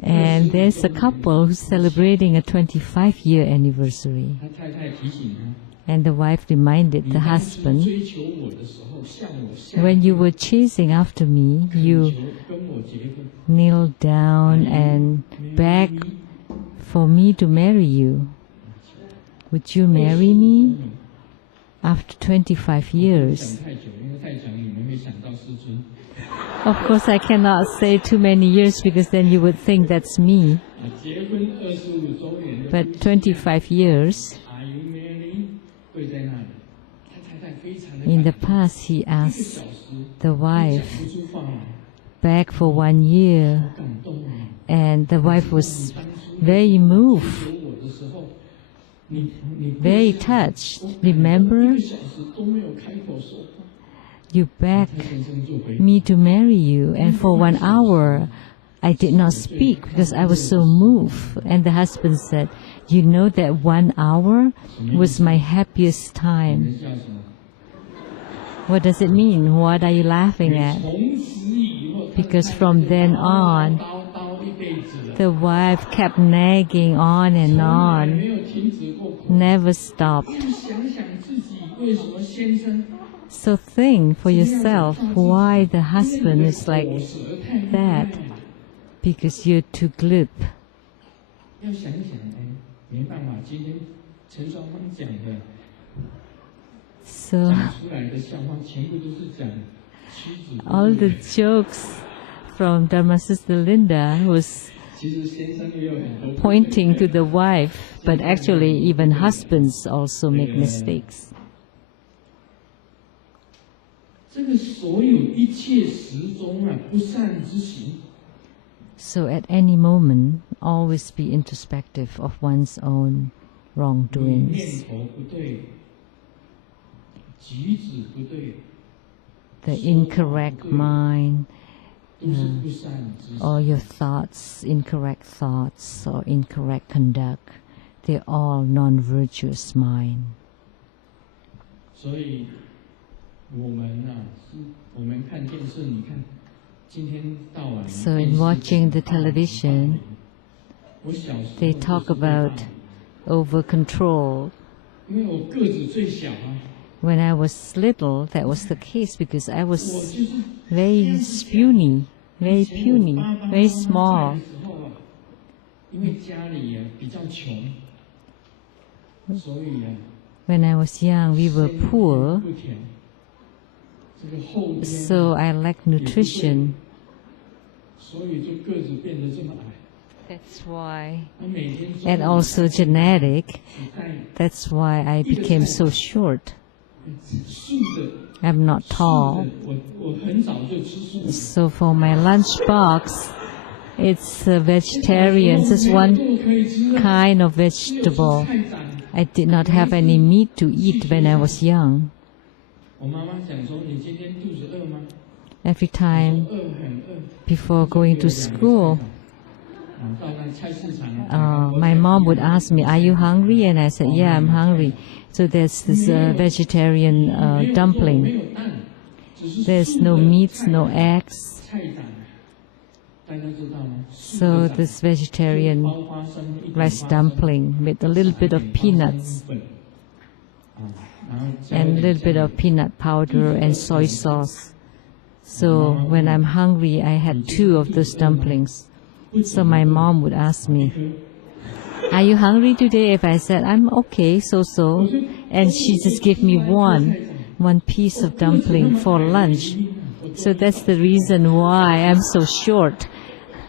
And there's a couple who's celebrating a 25-year anniversary. And the wife reminded the husband, when you were chasing after me, you kneeled down and begged for me to marry you. Would you marry me? After 25 years. Of course, I cannot say too many years because then you would think that's me. But 25 years, in the past he asked the wife, begged for 1 year, and the wife was very moved, very touched. Remember? You begged me to marry you, and for 1 hour I did not speak because I was so moved. And the husband said, you know that 1 hour was my happiest time. What does it mean? What are you laughing at? Because from then on, the wife kept nagging on and on, never stopped. So think for yourself why the husband is like that. Because you're too glib. So all the jokes from Dharma Sister Linda was pointing to the wife, but actually even husbands also make mistakes. So at any moment, always be introspective of one's own wrongdoings. The incorrect mind, or your thoughts, incorrect thoughts, or incorrect conduct, they're all non-virtuous mind. So in watching the television, they talk about over-control. When I was little, that was the case because I was very puny, very small. When I was young, we were poor, so I lacked nutrition. That's why, and also genetic, that's why I became so short. I'm not tall. So for my lunch box, it's vegetarian, just one kind of vegetable. I did not have any meat to eat when I was young. Every time before going to school, my mom would ask me, are you hungry? And I said, yeah, I'm hungry. So there's this vegetarian dumpling. There's no meats, no eggs. So this vegetarian rice dumpling with a little bit of peanuts and a little bit of peanut powder and soy sauce. So when I'm hungry, I had 2 of those dumplings. So my mom would ask me, are you hungry today? If I said, I'm okay, so. And she just gave me one piece of dumpling for lunch. So that's the reason why I'm so short.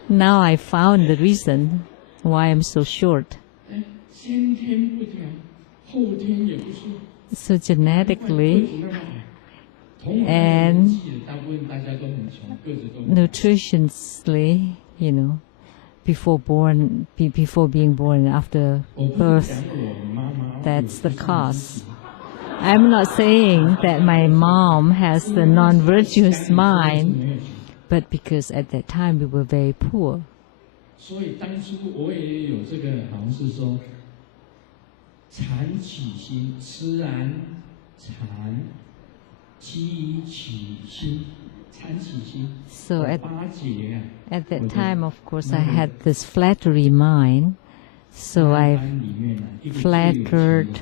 Now I found the reason why I'm so short. So genetically and nutritionally, before being born and after birth, that's the cause. I'm not saying that my mom has the non-virtuous mind, but because at that time we were very poor. So at that time, of course, I had this flattery mind. So I flattered,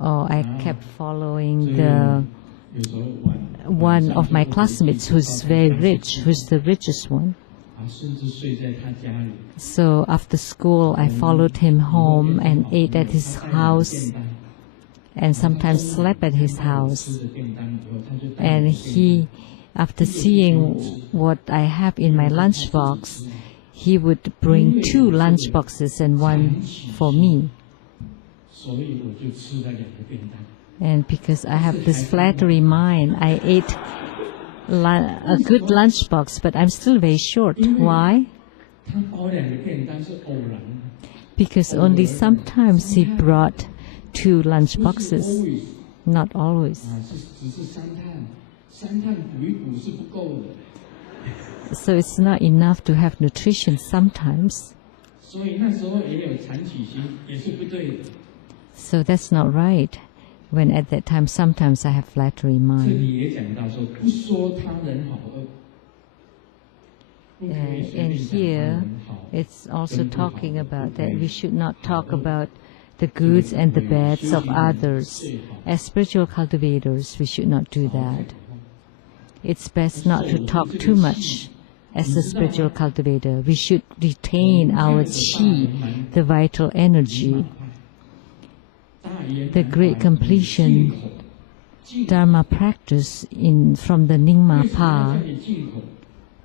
or I kept following one of my classmates who's very rich, who's the richest one. So after school, I followed him home and ate at his house and sometimes slept at his house. And he, after seeing what I have in my lunchbox, he would bring 2 lunchboxes and one for me. And because I have this flattery mind, I ate a good lunchbox, but I'm still very short. Why? Because only sometimes he brought 2 lunchboxes, not always. So it's not enough to have nutrition sometimes. So that's not right. When at that time, sometimes I have flattery mind. And here, it's also talking about that we should not talk about the goods and the bads of others. As spiritual cultivators, we should not do that. It's best not to talk too much as a spiritual cultivator. We should retain our qi, the vital energy. The great completion Dharma practice from the Nyingma Pa,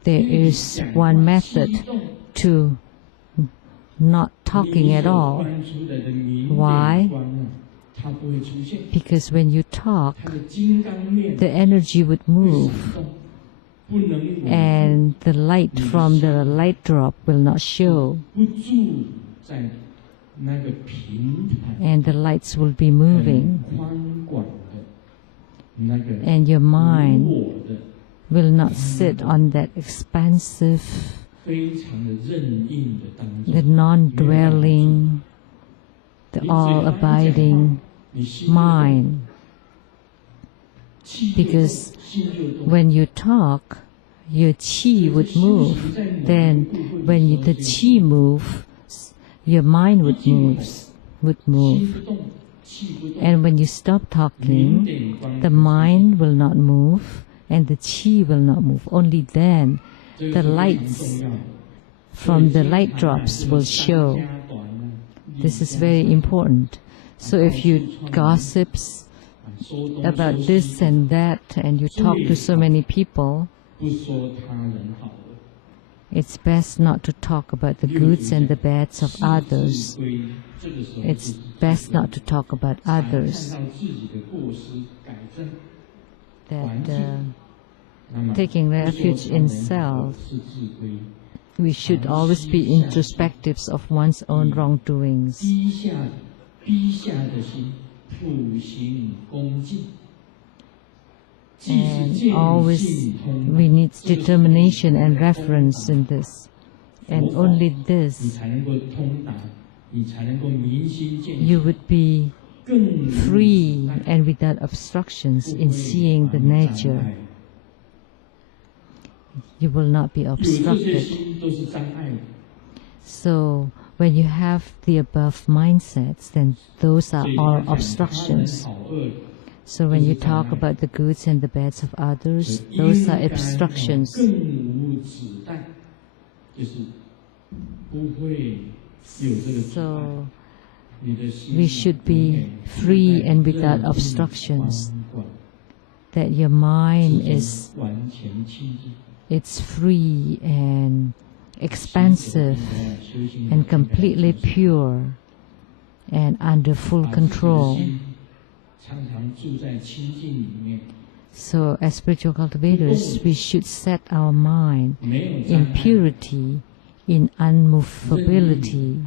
there is one method to not talking at all. Why? Because when you talk, the energy would move and the light from the light drop will not show. And the lights will be moving. And your mind will not sit on that expansive, the non-dwelling, the all-abiding mind. Because when you talk, your qi would move. Then when the qi moves, your mind would move. And when you stop talking, the mind will not move and the qi will not move. Only then the lights from the light drops will show. This is very important. So if you gossip about this and that and you talk to so many people, it's best not to talk about the goods and the bads of others. It's best not to talk about others. That taking refuge in self, we should always be introspectives of one's own wrongdoings. And always we need determination and reference in this. And only this, you would be free and without obstructions in seeing the nature. You will not be obstructed. So when you have the above mindsets, then those are all obstructions. So when you talk about the goods and the bads of others, those are obstructions. So we should be free and without obstructions. That your mind is, it's free and expansive and completely pure and under full control. So as spiritual cultivators, we should set our mind in purity, in unmovability,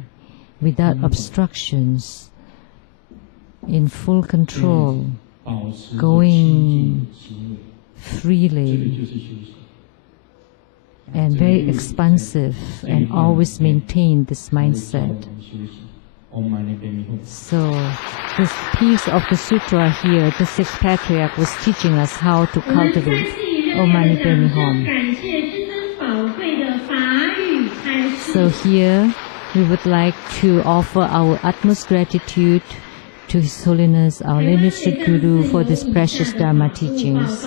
without obstructions, in full control, going freely and very expansive, and always maintain this mindset. So this piece of the sutra here, the sixth patriarch was teaching us how to cultivate Om Mani Padme Hum. So here we would like to offer our utmost gratitude to His Holiness, our lineage Guru, for these precious Dharma teachings.